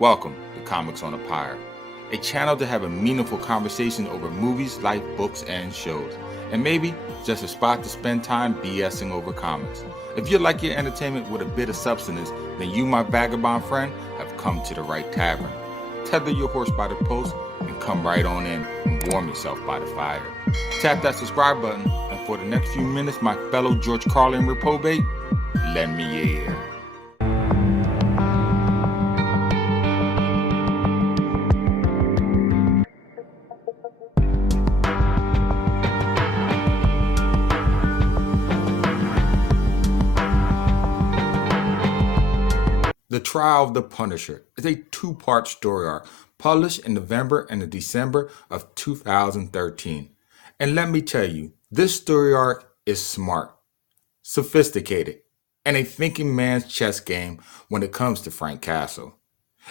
Welcome to Comics on a Pyre, a channel to have a meaningful conversation over movies, life, books, and shows, and maybe just a spot to spend time BSing over comics. If you like your entertainment with a bit of substance, then you, my vagabond friend, have come to the right tavern. Tether your horse by the post and come right on in and warm yourself by the fire. Tap that subscribe button, and for the next few minutes, my fellow George Carlin reprobate, lend me your ear. The Trial of the Punisher is a two-part story arc published in November and December of 2013. And let me tell you, this story arc is smart, sophisticated, and a thinking man's chess game when it comes to Frank Castle.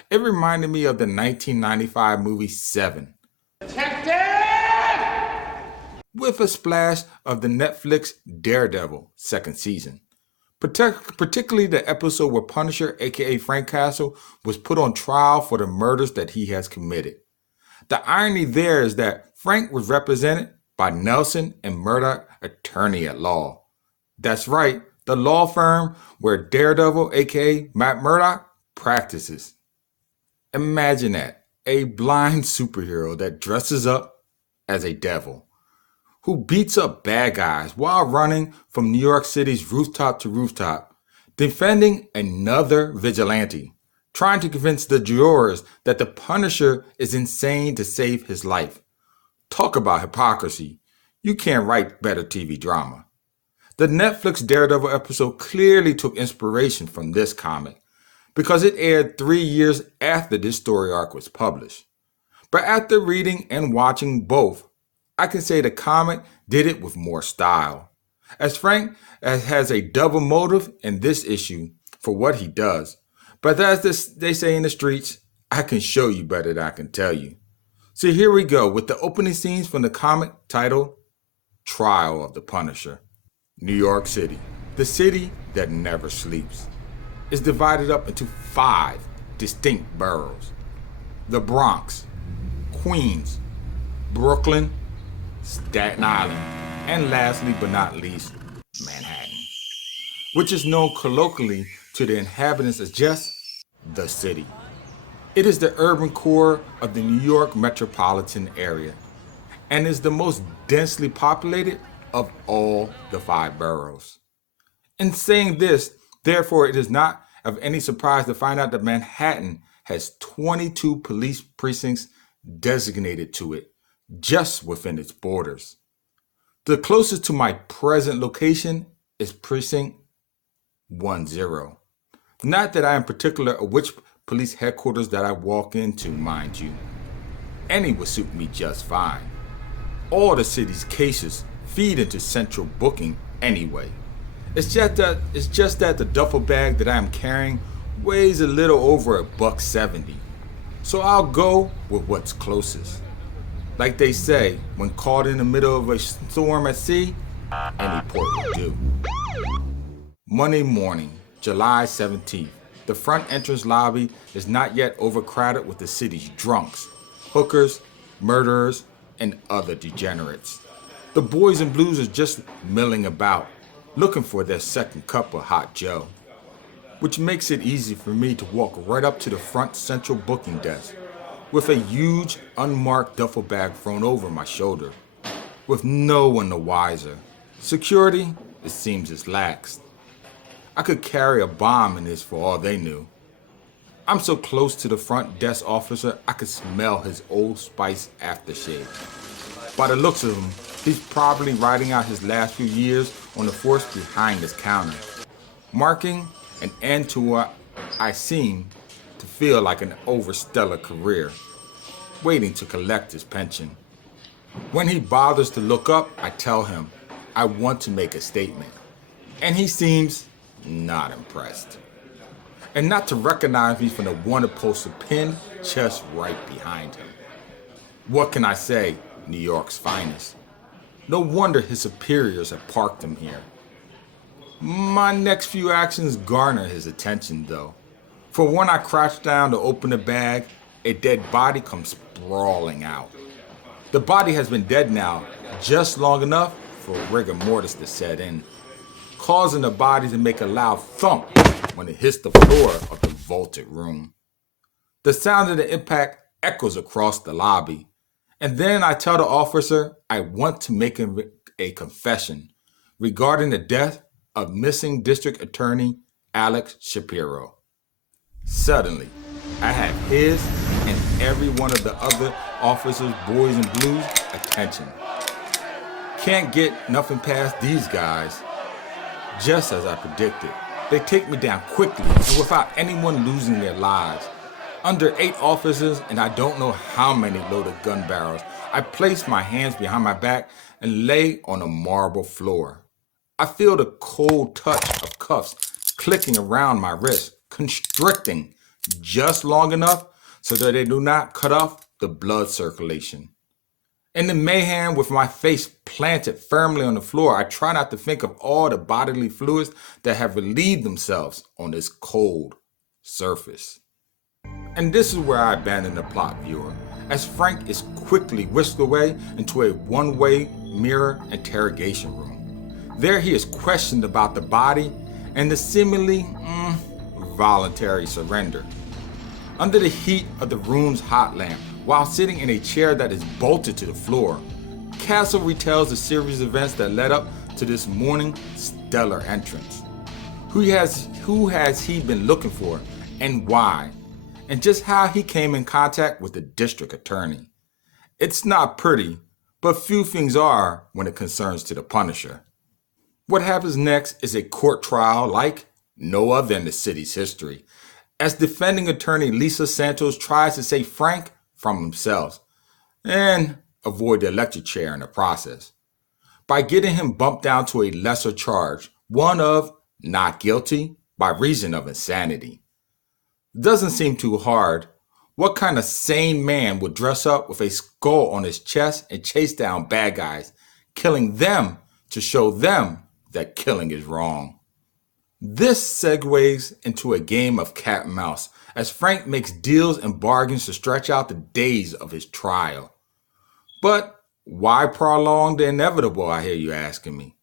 It reminded me of the 1995 movie Seven, with a splash of the Netflix Daredevil second season. Particularly the episode where Punisher, aka Frank Castle, was put on trial for the murders that he has committed. The irony there is that Frank was represented by Nelson and Murdoch Attorney at Law. That's right, the law firm where Daredevil, aka Matt Murdock, practices. Imagine that, a blind superhero that dresses up as a devil, who beats up bad guys while running from New York City's rooftop to rooftop, defending another vigilante, trying to convince the jurors that the Punisher is insane to save his life. Talk about hypocrisy. You can't write better TV drama. The Netflix Daredevil episode clearly took inspiration from this comic, because it aired 3 years after this story arc was published. But after reading and watching both, I can say the comic did it with more style, as Frank has a double motive in this issue for what he does. But as they say in the streets, I can show you better than I can tell you. So here we go with the opening scenes from the comic titled Trial of the Punisher. New York City, the city that never sleeps, is divided up into 5 distinct boroughs: the Bronx, Queens, Brooklyn, Staten Island, and lastly but not least, Manhattan, which is known colloquially to the inhabitants as just the city. It is the urban core of the New York metropolitan area and is the most densely populated of all the 5 boroughs. In saying this, therefore, it is not of any surprise to find out that Manhattan has 22 police precincts designated to it, just within its borders. The closest to my present location is Precinct 10. Not that I am particular of which police headquarters that I walk into, mind you. Any would suit me just fine. All the city's cases feed into central booking anyway. It's just that the duffel bag that I am carrying weighs a little over $170. So I'll go with what's closest. Like they say, when caught in the middle of a storm at sea, any port will do. Monday morning, July 17th, the front entrance lobby is not yet overcrowded with the city's drunks, hookers, murderers, and other degenerates. The boys in blues are just milling about, looking for their second cup of hot joe, which makes it easy for me to walk right up to the front central booking desk, with a huge, unmarked duffel bag thrown over my shoulder, with no one the wiser. Security, it seems, is lax. I could carry a bomb in this for all they knew. I'm so close to the front desk officer, I could smell his Old Spice aftershave. By the looks of him, he's probably riding out his last few years on the force behind his counter, marking an end to what I seem to feel like an overstellar career, waiting to collect his pension. When he bothers to look up, I tell him I want to make a statement, and he seems not impressed, and not to recognize me from the wanted poster pinned just right behind him. What can I say? New York's finest. No wonder his superiors have parked him here. My next few actions garner his attention, though, For when I crouch down to open the bag, a dead body comes sprawling out. The body has been dead now just long enough for rigor mortis to set in, causing the body to make a loud thump when it hits the floor of the vaulted room. The sound of the impact echoes across the lobby, and then I tell the officer I want to make a confession regarding the death of missing District Attorney Alex Shapiro. Suddenly, I have his and every one of the other officers' boys in blues' attention. Can't get nothing past these guys. Just as I predicted, they take me down quickly and without anyone losing their lives. Under 8 officers and I don't know how many loaded gun barrels, I place my hands behind my back and lay on a marble floor. I feel the cold touch of cuffs clicking around my wrist, constricting just long enough so that they do not cut off the blood circulation. In the mayhem, with my face planted firmly on the floor, I try not to think of all the bodily fluids that have relieved themselves on this cold surface. And this is where I abandon the plot, viewer, as Frank is quickly whisked away into a one-way mirror interrogation room. There he is questioned about the body and the seemingly voluntary surrender. Under the heat of the room's hot lamp, while sitting in a chair that is bolted to the floor, Castle retells the series of events that led up to this morning's stellar entrance. Who has he been looking for and why? And just how he came in contact with the district attorney. It's not pretty, but few things are when it concerns to the Punisher. What happens next is a court trial like no other in the city's history, as defending attorney Lisa Santos tries to save Frank from himself and avoid the electric chair in the process by getting him bumped down to a lesser charge, one of not guilty by reason of insanity. Doesn't seem too hard. What kind of sane man would dress up with a skull on his chest and chase down bad guys, killing them to show them that killing is wrong? This segues into a game of cat and mouse as Frank makes deals and bargains to stretch out the days of his trial. But why prolong the inevitable, I hear you asking me?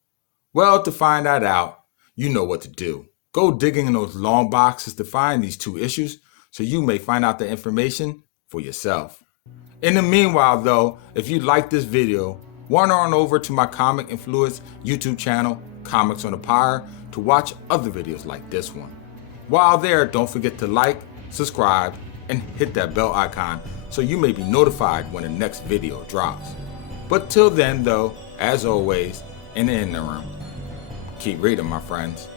Well, to find that out, you know what to do. Go digging in those long boxes to find these 2 issues so you may find out the information for yourself. In the meanwhile though, if you like this video, wander on over to my Comic Influence YouTube channel, Comics on the Pyre, to watch other videos like this one. While there, don't forget to like, subscribe, and hit that bell icon so you may be notified when the next video drops. But till then though, as always, in the interim, keep reading, my friends.